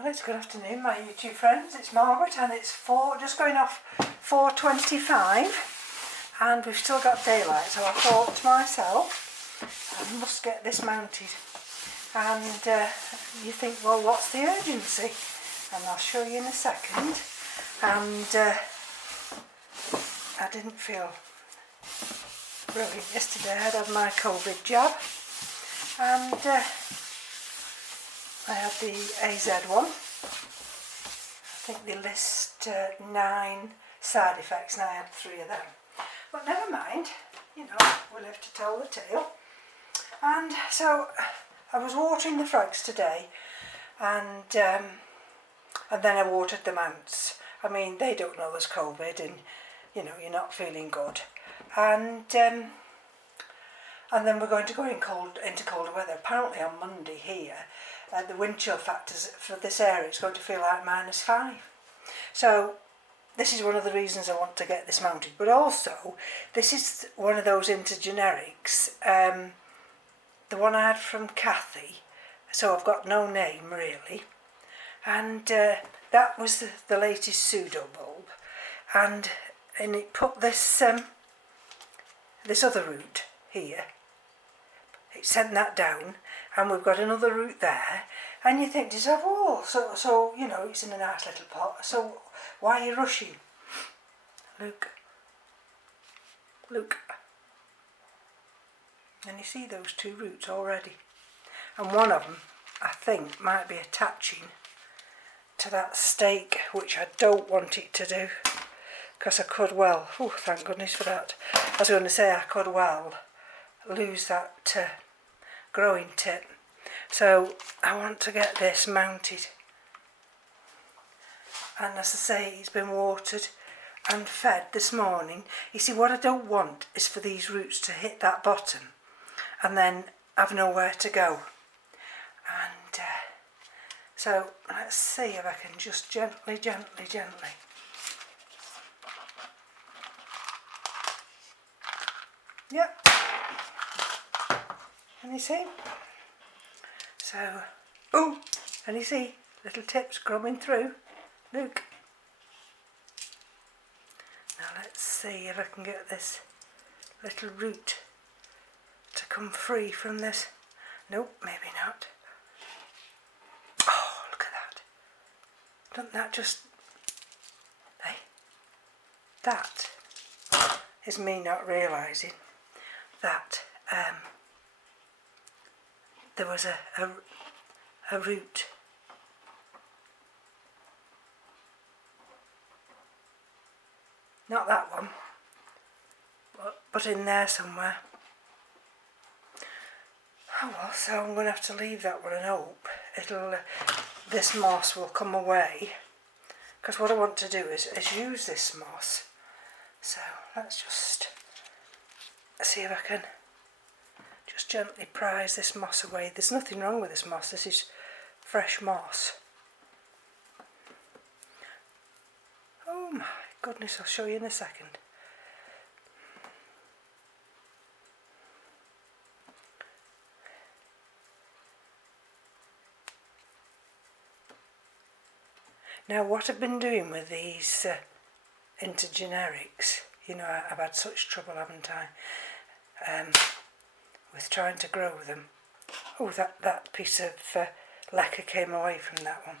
Well, it's good afternoon, my YouTube friends. It's Margaret, and it's just going off 4:25, and we've still got daylight. So I thought to myself, I must get this mounted. And you think, well, what's the urgency? And I'll show you in a second. And I didn't feel brilliant yesterday. I'd had my COVID jab, and I had the AZ one. I think they list 9 side effects, and I had 3 of them. But never mind, you know, we live to tell the tale. And so I was watering the frogs today, and then I watered the mounts. I mean, they don't know there's COVID, and you know, you're not feeling good. And then we're going to go into colder weather. Apparently on Monday here, the wind chill factors for this area is going to feel like -5. So this is one of the reasons I want to get this mounted. But also, this is one of those intergenerics, the one I had from Kathy. So I've got no name really. And that was the latest pseudo bulb. And it put this this other root here. It sent that down, and we've got another root there, and you think to yourself, oh, so you know, it's in a nice little pot, so why are you rushing? Look, and you see those 2 roots already, and one of them I think might be attaching to that stake, which I don't want it to do, because I could well, oh thank goodness for that, I was going to say I could well lose that growing tip. So I want to get this mounted, and as I say, it's been watered and fed this morning. You see, what I don't want is for these roots to hit that bottom and then have nowhere to go. And so let's see if I can just gently. Yep. Can you see? So, oh, can you see? Little tips growing through. Look. Now let's see if I can get this little root to come free from this. Nope, maybe not. Oh, look at that. Doesn't that just... Hey? That is me not realising that there was a root. Not that one, but in there somewhere. Oh well, so I'm going to have to leave that one and hope this moss will come away, because what I want to do is use this moss. So let's just see if I can just gently prise this moss away. There's nothing wrong with this moss, this is fresh moss. Oh my goodness, I'll show you in a second. Now what I've been doing with these intergenerics, you know, I've had such trouble, haven't I, with trying to grow them. Oh, that piece of lacquer came away from that one.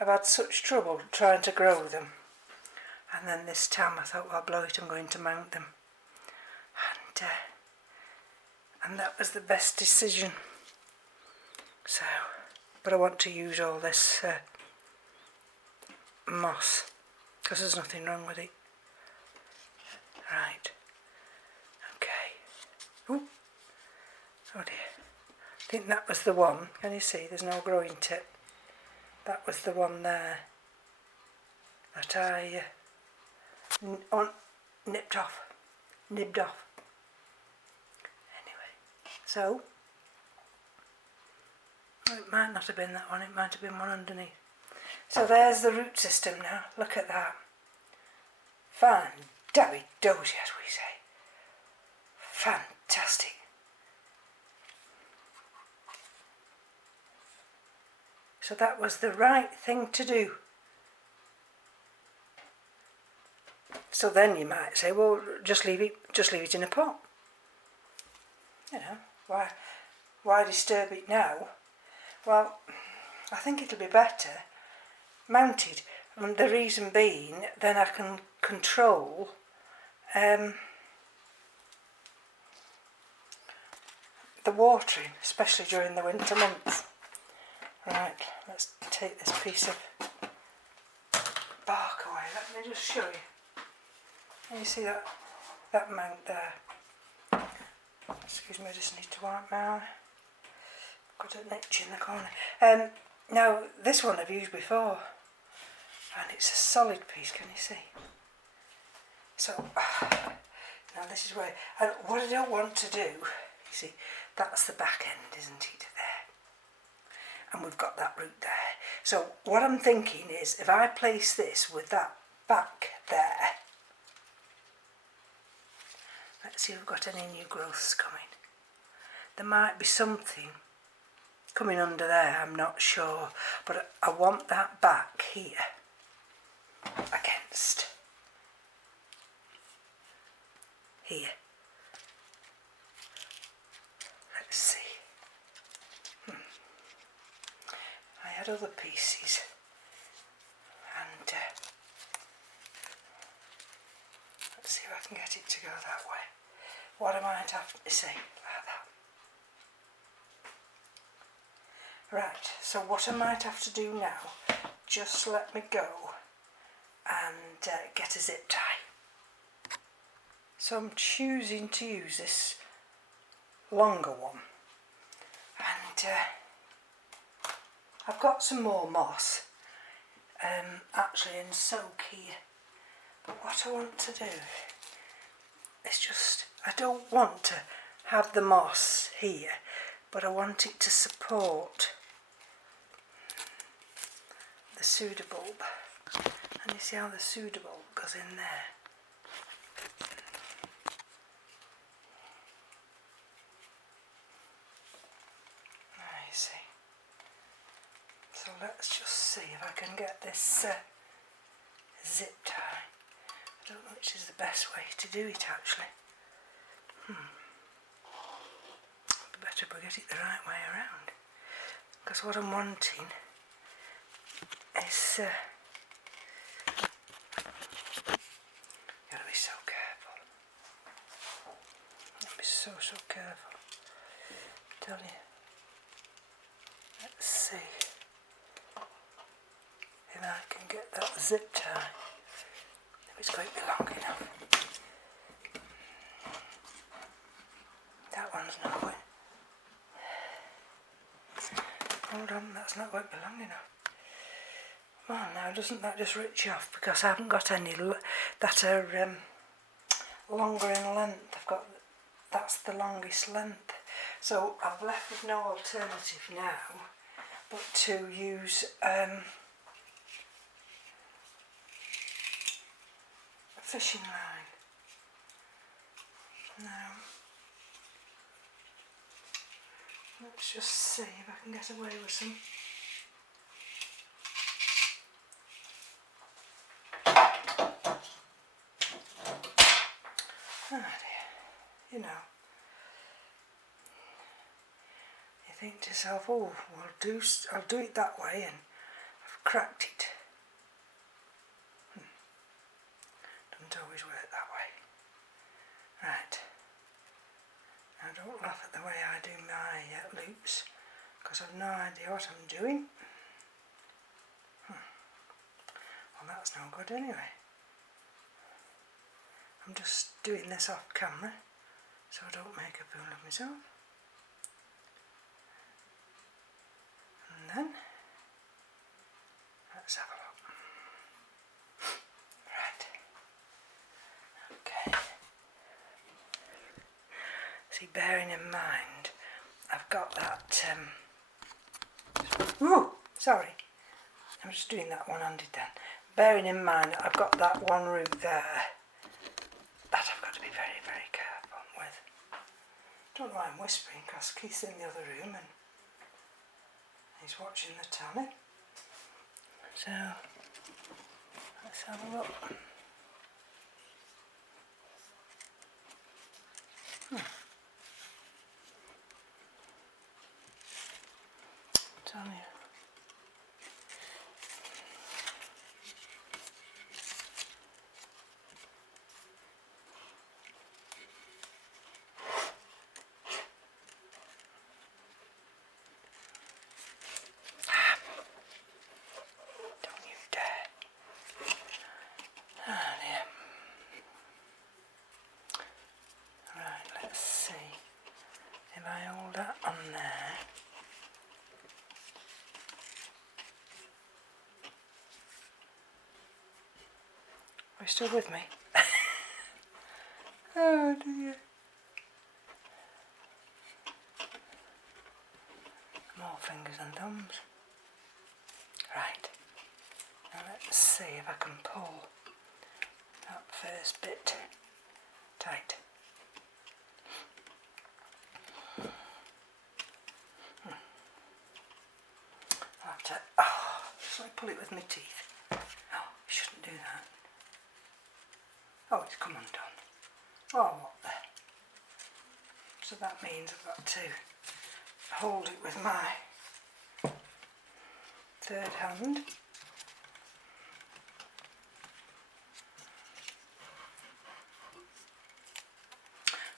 I've had such trouble trying to grow them, and then this time I thought, well, I'll blow it, I'm going to mount them, and that was the best decision. So, but I want to use all this moss, because there's nothing wrong with it. Right. Okay. Ooh. Oh dear. I think that was the one. Can you see? There's no growing tip. That was the one there that I nibbed off. Anyway, so it might not have been that one. It might have been one underneath. So there's the root system now. Look at that. Fan-dabby-dozy, as we say. Fantastic. So that was the right thing to do. So then you might say, well, just leave it in a pot. You know, why disturb it now? Well, I think it'll be better mounted. And the reason being, then I can control the watering, especially during the winter months. Right, let's take this piece of bark away. Let me just show you. Can you see that mount there? Excuse me, I just need to wipe my eye. Got an itch in the corner. Now, this one I've used before, and it's a solid piece, can you see? So, now this is where, and what I don't want to do, you see, that's the back end, isn't it, there? And we've got that root there. So what I'm thinking is, if I place this with that back there, let's see if we've got any new growths coming. There might be something coming under there, I'm not sure, but I want that back here against here. Let's see. I had other pieces, and let's see if I can get it to go that way. What I might have to say like that. Right, so what I might have to do now, just let me go and get a zip tie. So I'm choosing to use this longer one, and I've got some more moss actually in soak here, but what I want to do is just, I don't want to have the moss here, but I want it to support the pseudobulb, and you see how the pseudobulb goes in there. I see. So let's just see if I can get this zip tie. I don't know which is the best way to do it actually. It'd be better if we get it the right way around, because what I'm wanting is gotta be so careful. Gotta be so careful. I tell you. Let's see if I can get that zip tie. If it's going to be long enough. That one's not going. Hold on, that's not going to be long enough. Well, now doesn't that just rich off, because I haven't got any that are longer in length. That's the longest length. So I've left with no alternative now but to use a fishing line. Now, let's just see if I can get away with some. Oh dear, you know, you think to yourself, oh, I'll do it that way, and I've cracked it. Doesn't always work that way. Right, now don't laugh at the way I do my loops, because I've no idea what I'm doing. Well, that's no good anyway. I'm just doing this off camera so I don't make a fool of myself. And then let's have a look. Right. Okay. See, bearing in mind, I've got that. Ooh, sorry. I'm just doing that one-handed then. Bearing in mind, I've got that one root there. That I've got to be very, very careful with. I don't know why I'm whispering, because Keith's in the other room and He's watching the telly. So let's have a look. Tell you. Don't you dare. Oh dear. Right, let's see if I hold that on there. Are you still with me? Oh dear. More fingers and thumbs. Right. Now let's see if I can pull that first bit tight. I'll have to, so I pull it with my teeth. Oh, I shouldn't do that. Oh, it's come undone. Oh, what the? So that means I've got to hold it with my third hand.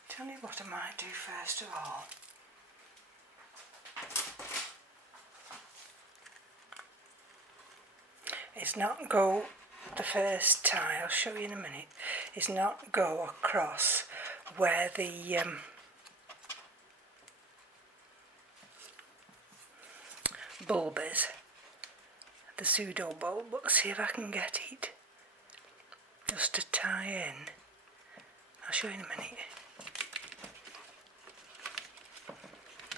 Tell you what I might do first of all. Is not go the first tie, I'll show you in a minute, is not go across where the bulb is, the pseudo bulb, but see if I can get it just to tie in. I'll show you in a minute.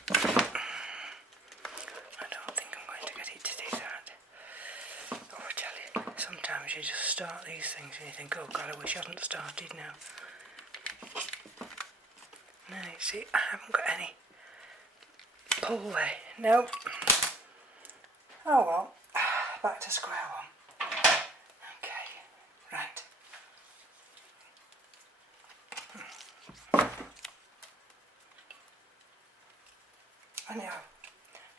I don't think I'm going to get it to do that. Oh, I tell you, sometimes you just start these things and you think, oh God, I wish I hadn't started now. No, you see, I haven't got any pull there. No. Oh well, back to square one. Okay, right. Anyhow,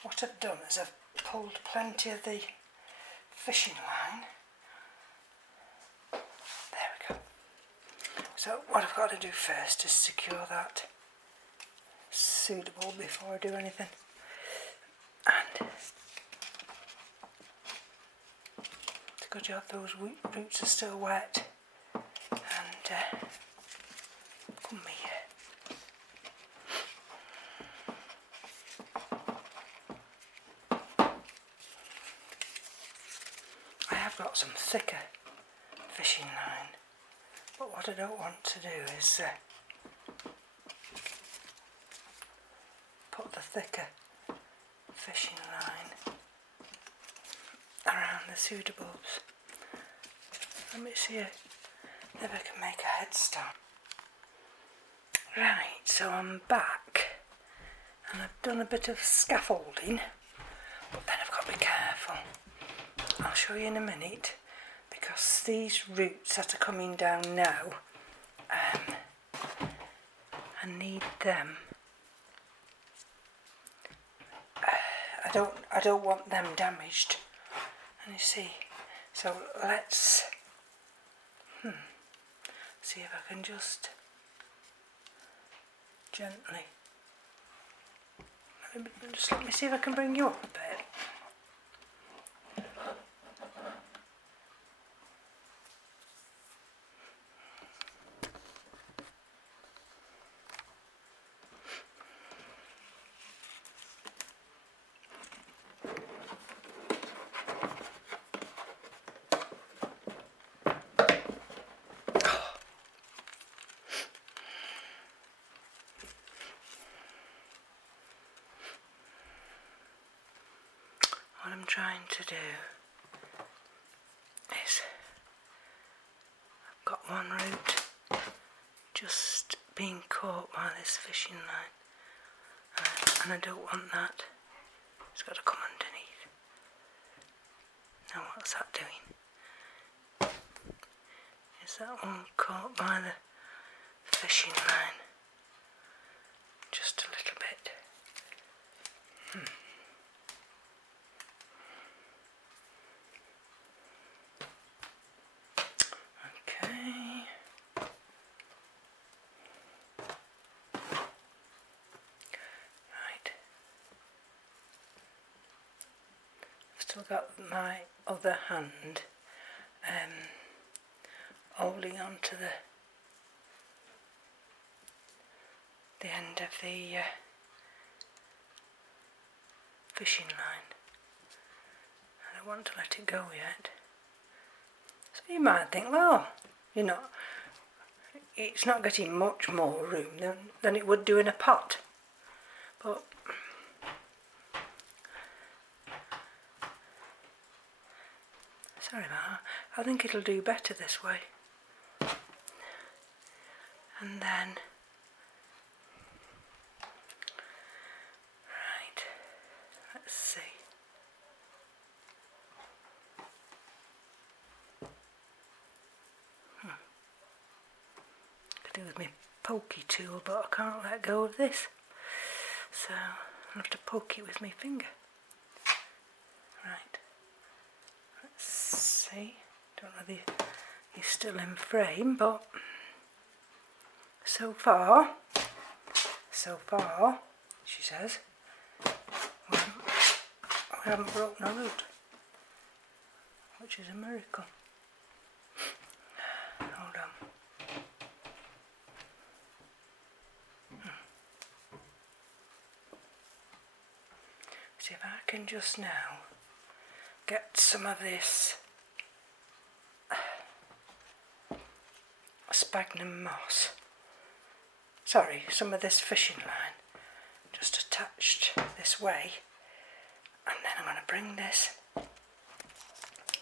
what I've done is I've pulled plenty of the fishing line. There we go. So what I've got to do first is secure that suitable before I do anything. And it's a good job those roots are still wet. And come here. I have got some thicker fishing line, but what I don't want to do is put the thicker fishing line around the pseudobulbs. Let me see if I can make a headstone. Right, so I'm back and I've done a bit of scaffolding, but then I've got to be careful. I'll show you in a minute, because these roots that are coming down now, I need them. I don't want them damaged. And you see, so let's see if I can just gently. Let me see if I can bring you up a bit. What I'm trying to do is, I've got one root just being caught by this fishing line, and I don't want that. It's got to come underneath. Now what's that doing? Is that one caught by the fishing line? Just a little bit. Okay. Right. I've still got my other hand holding on to the end of the fishing line. I don't want to let it go yet. So you might think, well, you know, it's not getting much more room than it would do in a pot. But sorry about that. I think it'll do better this way. And then, right, let's see. Could do with my pokey tool, but I can't let go of this. So I'll have to poke it with my finger. Right. Let's see. Don't know if he's still in frame, but so far, she says, we haven't broken a root, which is a miracle. Hold on. See if I can just now get some of this sphagnum moss. Sorry, some of this fishing line just attached this way, and then I'm going to bring this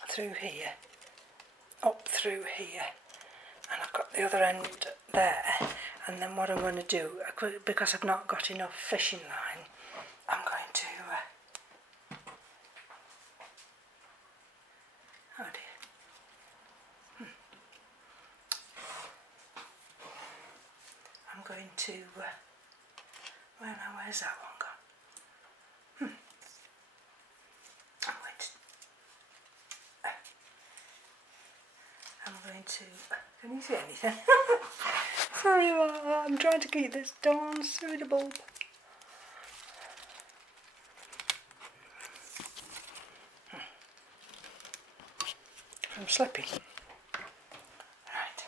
through here, up through here, and I've got the other end there, and then what I'm going to do, because I've not got enough fishing line, I'm going to oh dear. I'm going to where's that one gone? I'm going to can you see anything? Sorry about that, I'm trying to keep this darn soda bulb. I'm slipping. Right.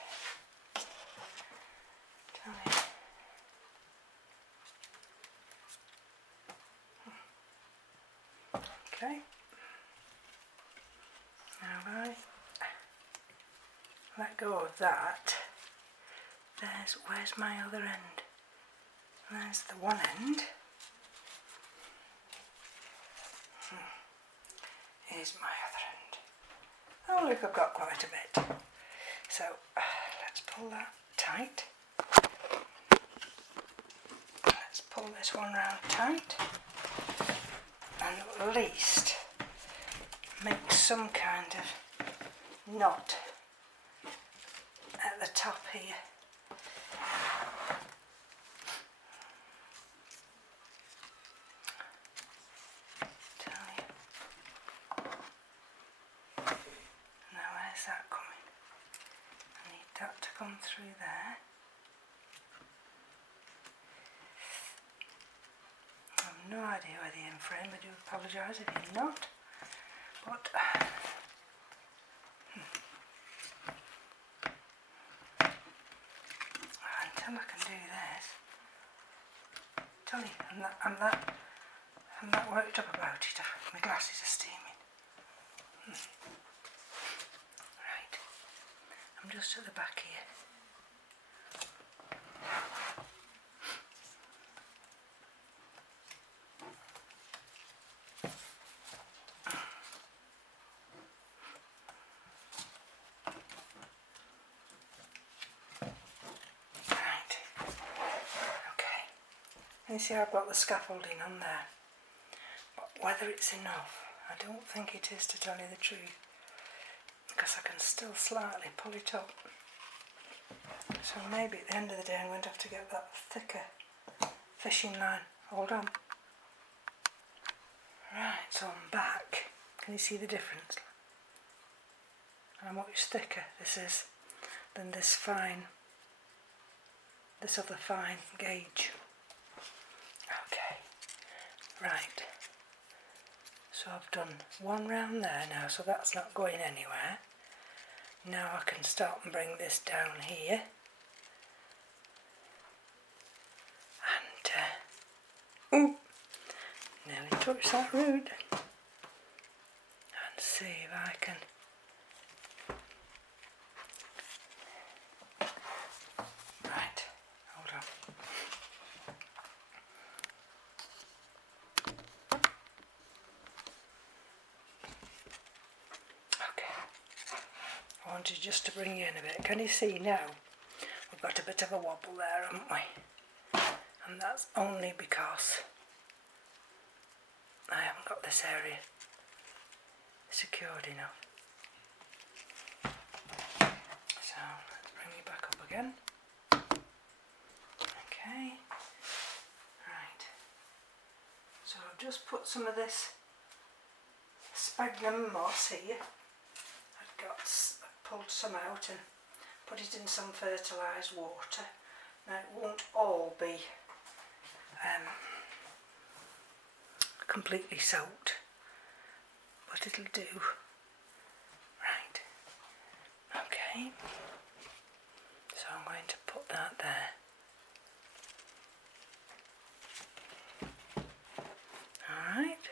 Tell me. Okay. Now I let go of that. Where's my other end? There's the one end. Here's my other end. Oh look, I've got quite a bit. So let's pull that tight. Let's pull this one round tight. And at least make some kind of knot at the top here. Now where's that coming? I need that to come through there. I have no idea whether you're in frame. I do apologise if you're not. But until I can do this, tell you, I'm that worked up about it. My glasses are steaming. Right, I'm just at the back here. You see I've got the scaffolding on there, but whether it's enough, I don't think it is, to tell you the truth, because I can still slightly pull it up. So maybe at the end of the day I'm going to have to get that thicker fishing line. Hold on. Right, so I'm back. Can you see the difference? How much thicker this is than this other fine gauge. Okay, right. So I've done one round there now, so that's not going anywhere. Now I can start and bring this down here. And, nearly touched that root. And see if I can... Right, hold on. Okay, I wanted just to bring you in a bit. Can you see now? We've got a bit of a wobble there, haven't we? And that's only because I haven't got this area secured enough. So let's bring you back up again. Okay, right. So I've just put some of this sphagnum moss here. I've pulled some out and put it in some fertilised water. Now it won't all be completely soaked, but it'll do. Right, okay, so I'm going to put that there. Alright,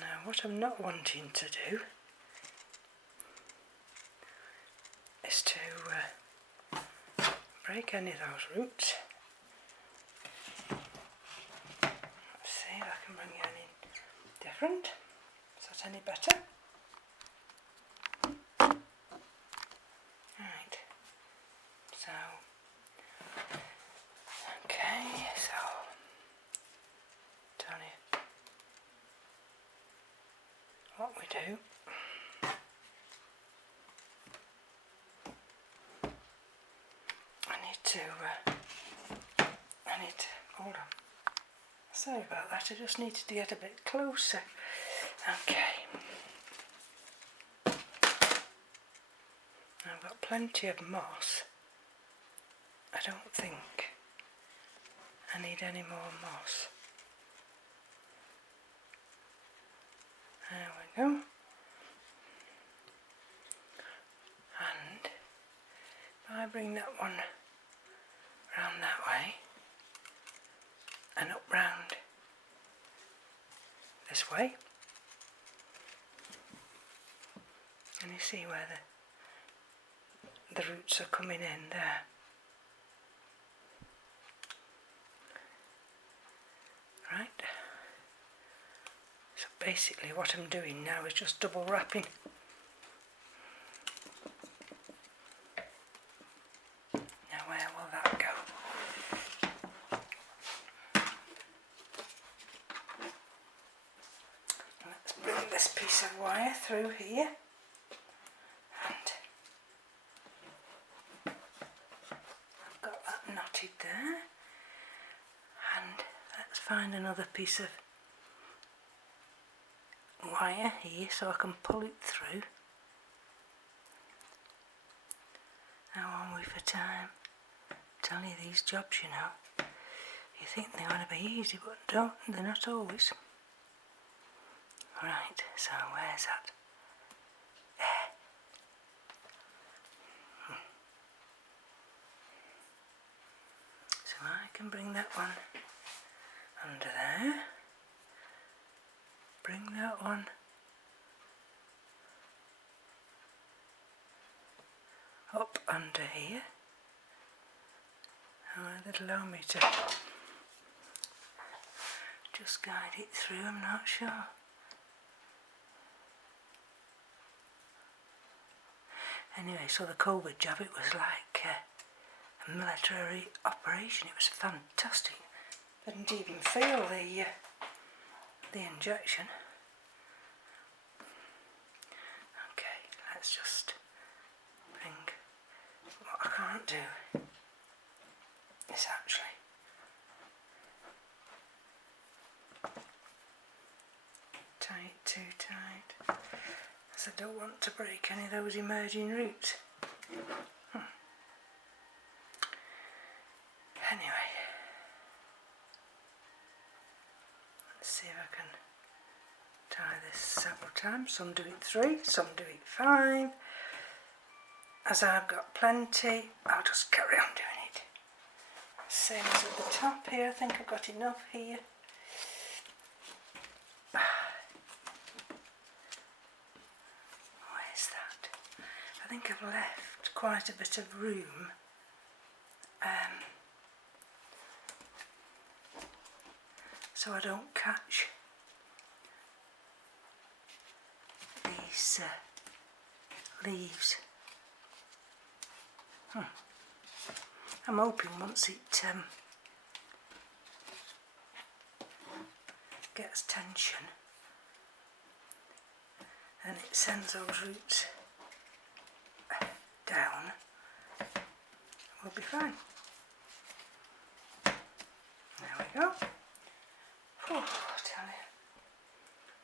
now what I'm not wanting to do is to break any of those roots. Let's see if I can bring you any different. Is that any better? Right. So, okay, so tell you what we do. Hold on. Sorry about that, I just needed to get a bit closer. Okay. I've got plenty of moss. I don't think I need any more moss. There we go. And if I bring that one round that way and up round this way, and you see where the roots are coming in there. Right, so basically what I'm doing now is just double wrapping. Now where will that go? Let's bring this piece of wire through here, and I've got that knotted there, and let's find another piece of wire here so I can pull it through. How are we for time? Tell you these jobs, you know, you think they're going to be easy, but they're not always. Right, so where's that? There. So I can bring that one under there. Bring that one up under here. Oh, it'll allow me to just guide it through, I'm not sure. Anyway, so the COVID job, it was like a military operation. It was fantastic. Didn't even feel the the injection. Okay, let's just bring, what I can't do is actually tie it too tight, as I don't want to break any of those emerging roots. Anyway, let's see if I can tie this several times. Some do it 3, some do it 5. As I've got plenty, I'll just carry on doing it. Same as at the top here, I think I've got enough here. Where's that? I think I've left quite a bit of room. So I don't catch these leaves. I'm hoping once it gets tension and it sends those roots down, we'll be fine. There we go. Oh, tell you.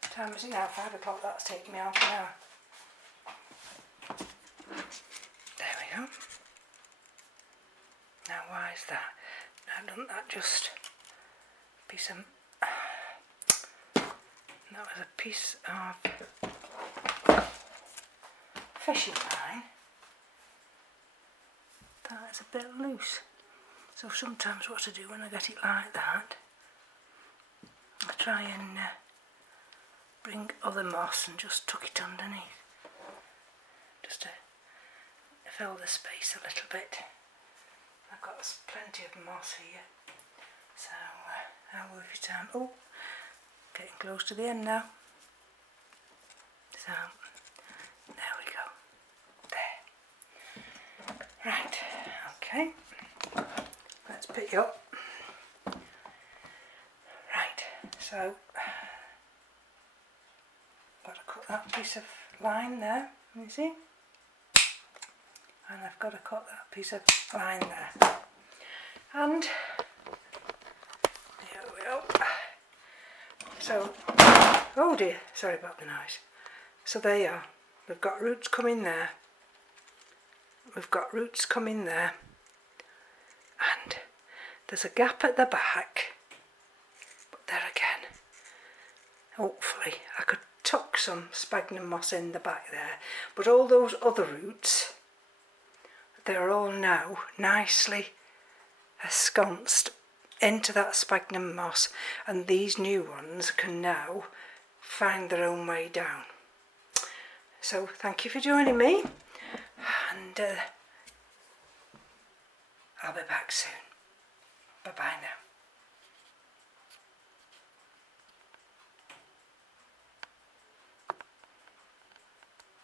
What time is it now? 5 o'clock, that's taken me half an hour. There we go. Now why is that? Now doesn't that just piece of, that was a piece of fishing line that is a bit loose. So sometimes what I do when I get it like that, I try and bring other moss and just tuck it underneath, just to fill the space a little bit. I've got plenty of moss here, so I'll move it down. Oh, getting close to the end now. So, there we go. There. Right, okay. Let's pick you up. So, got to cut that piece of line there, you see? And I've got to cut that piece of line there. And, here we go. So, oh dear, sorry about the noise. So there you are. We've got roots coming there. We've got roots coming there. And there's a gap at the back. There again, hopefully I could tuck some sphagnum moss in the back there, but all those other roots, they're all now nicely ensconced into that sphagnum moss, and these new ones can now find their own way down. So thank you for joining me, and I'll be back soon. Bye bye.